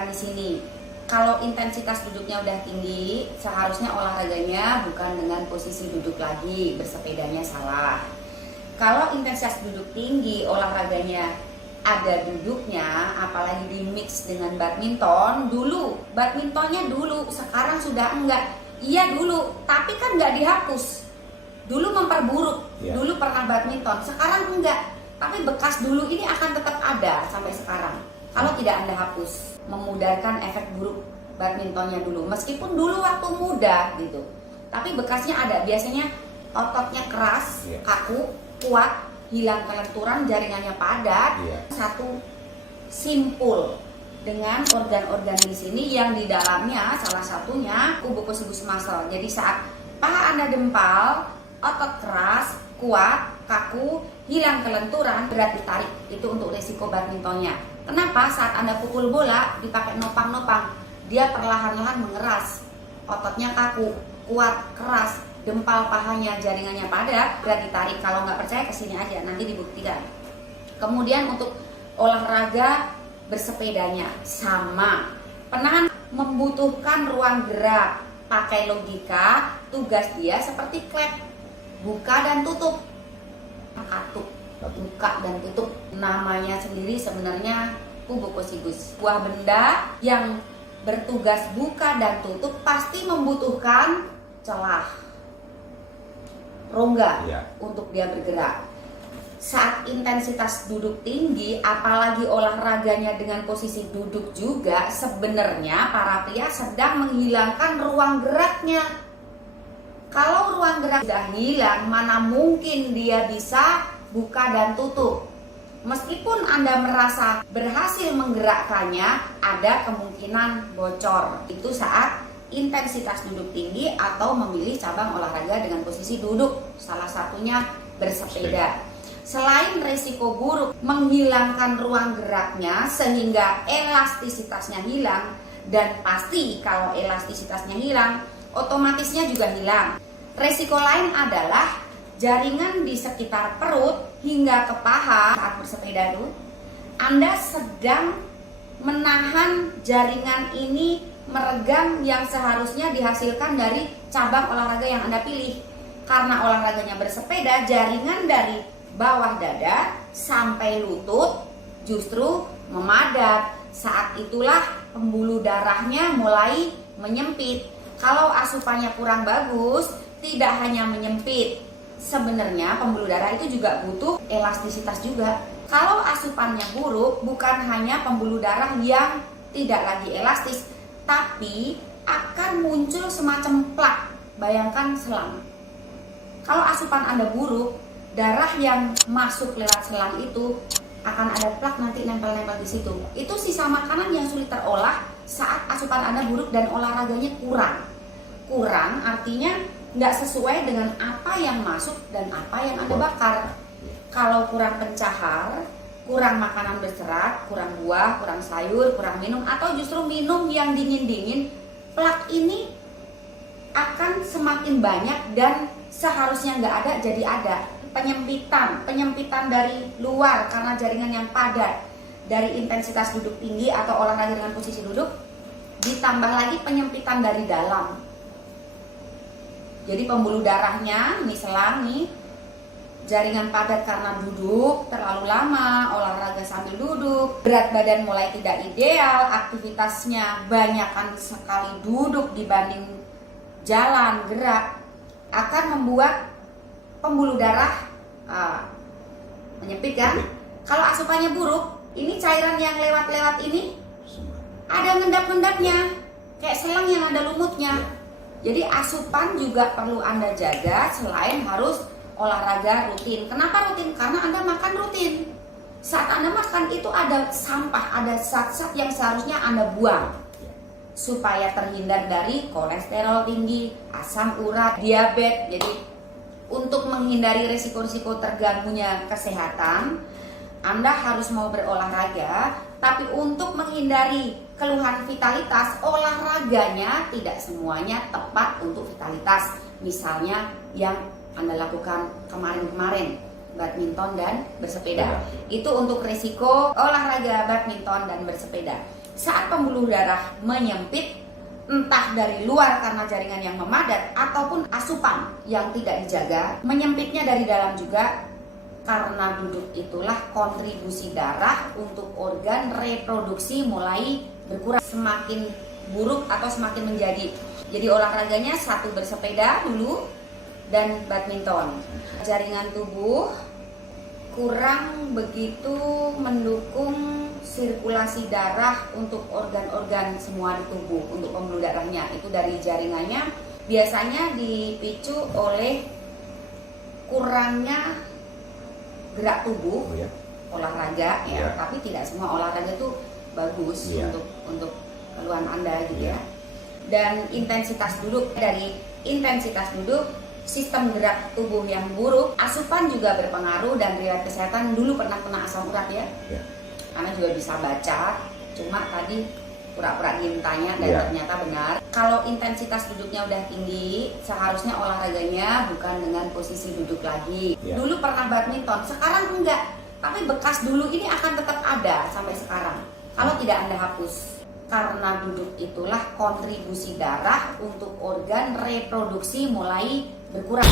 sampaikan di sini. Kalau intensitas duduknya udah tinggi, seharusnya olahraganya bukan dengan posisi duduk lagi, bersepedanya salah. Kalau intensitas duduk tinggi, olahraganya ada duduknya, apalagi di mix dengan badminton, badmintonnya dulu, sekarang sudah enggak. Iya dulu, tapi kan enggak dihapus. Dulu memperburuk, dulu pernah badminton, sekarang enggak. Tapi bekas dulu ini akan tetap ada sampai sekarang. Kalau tidak Anda hapus, memudarkan efek buruk badmintonnya dulu. Meskipun dulu waktu muda gitu, tapi bekasnya ada. Biasanya ototnya keras, kaku, kuat, hilang kelenturan, jaringannya padat, satu simpul dengan organ-organ di sini yang di dalamnya salah satunya kubococcygeus muscle. Jadi saat paha Anda dempal, otot keras, kuat, kaku, hilang kelenturan, berat ditarik. Itu untuk resiko badmintonnya. Kenapa? Saat Anda pukul bola dipakai nopang-nopang, dia perlahan-lahan mengeras, ototnya kaku, kuat, keras, dempal pahanya, jaringannya padat, berat ditarik. Kalau nggak percaya kesini aja, nanti dibuktikan. Kemudian untuk olahraga bersepedanya sama, penahan membutuhkan ruang gerak, pakai logika, tugas dia seperti klep, buka dan tutup, buka dan tutup. Namanya sendiri sebenarnya kubococcygeus, sebuah benda yang bertugas buka dan tutup pasti membutuhkan celah, rongga untuk dia bergerak. Saat intensitas duduk tinggi, apalagi olahraganya dengan posisi duduk juga, sebenarnya para pria sedang menghilangkan ruang geraknya. Kalau ruang gerak sudah hilang, mana mungkin dia bisa buka dan tutup. Meskipun Anda merasa berhasil menggerakkannya, ada kemungkinan bocor. Itu saat intensitas duduk tinggi atau memilih cabang olahraga dengan posisi duduk, salah satunya bersepeda. Selain risiko buruk menghilangkan ruang geraknya sehingga elastisitasnya hilang, dan pasti kalau elastisitasnya hilang, otomatisnya juga hilang. Risiko lain adalah jaringan di sekitar perut hingga ke paha. Saat bersepeda itu, Anda sedang menahan jaringan ini meregang yang seharusnya dihasilkan dari cabang olahraga yang Anda pilih. Karena olahraganya bersepeda, jaringan dari bawah dada sampai lutut justru memadat. Saat itulah pembuluh darahnya mulai menyempit. Kalau asupannya kurang bagus, tidak hanya menyempit, sebenarnya pembuluh darah itu juga butuh elastisitas juga. Kalau asupannya buruk, bukan hanya pembuluh darah yang tidak lagi elastis, tapi akan muncul semacam plak. Bayangkan selang. Kalau asupan Anda buruk, darah yang masuk lewat selang itu akan ada plak nanti nempel-nempel di situ. Itu sisa makanan yang sulit terolah saat asupan Anda buruk dan olahraganya kurang. Kurang artinya nggak sesuai dengan apa yang masuk dan apa yang Anda bakar. Kalau kurang pencahar, kurang makanan berserat, kurang buah, kurang sayur, kurang minum, atau justru minum yang dingin-dingin, plak ini akan semakin banyak dan seharusnya nggak ada jadi ada. Penyempitan dari luar karena jaringan yang padat, dari intensitas duduk tinggi atau olahraga dengan posisi duduk, ditambah lagi penyempitan dari dalam. Jadi pembuluh darahnya, ini selang nih, jaringan padat karena duduk terlalu lama, olahraga sambil duduk, berat badan mulai tidak ideal, aktivitasnya banyakkan sekali duduk dibanding jalan, gerak, akan membuat pembuluh darah menyempit kan? Kalau asupannya buruk, ini cairan yang lewat-lewat ini ada ngendap-ngendapnya, kayak selang yang ada lumutnya. Jadi asupan juga perlu Anda jaga selain harus olahraga rutin. Kenapa rutin? Karena Anda makan rutin. Saat Anda makan itu ada sampah, ada zat-zat yang seharusnya Anda buang supaya terhindar dari kolesterol tinggi, asam urat, diabetes. Jadi untuk menghindari risiko-risiko terganggunya kesehatan, Anda harus mau berolahraga, tapi untuk menghindari keluhan vitalitas, olahraganya tidak semuanya tepat untuk vitalitas. Misalnya yang Anda lakukan kemarin-kemarin, badminton dan bersepeda. Itu untuk risiko olahraga badminton dan bersepeda. saat pembuluh darah menyempit, entah dari luar karena jaringan yang memadat ataupun asupan yang tidak dijaga, menyempitnya dari dalam juga. Karena duduk itulah kontribusi darah untuk organ reproduksi mulai berkurang, semakin buruk atau semakin menjadi. Jadi olahraganya satu bersepeda dulu dan badminton. Jaringan tubuh kurang begitu mendukung sirkulasi darah untuk organ-organ semua di tubuh, untuk pembuluh darahnya. Itu dari jaringannya biasanya dipicu oleh kurangnya gerak tubuh, olahraga ya, tapi tidak semua olahraga itu bagus untuk keluhan Anda gitu ya. Dan intensitas duduk, dari intensitas duduk, sistem gerak tubuh yang buruk, asupan juga berpengaruh, dan riwayat kesehatan dulu pernah kena asam urat ya. Karena juga bisa baca, cuma tadi pura-pura diem tanya dan ternyata benar. Kalau intensitas duduknya udah tinggi, seharusnya olahraganya bukan dengan posisi duduk lagi. Dulu pernah badminton, sekarang enggak. Tapi bekas dulu ini akan tetap ada sampai sekarang kalau tidak Anda hapus. Karena duduk itulah kontribusi darah untuk organ reproduksi mulai berkurang.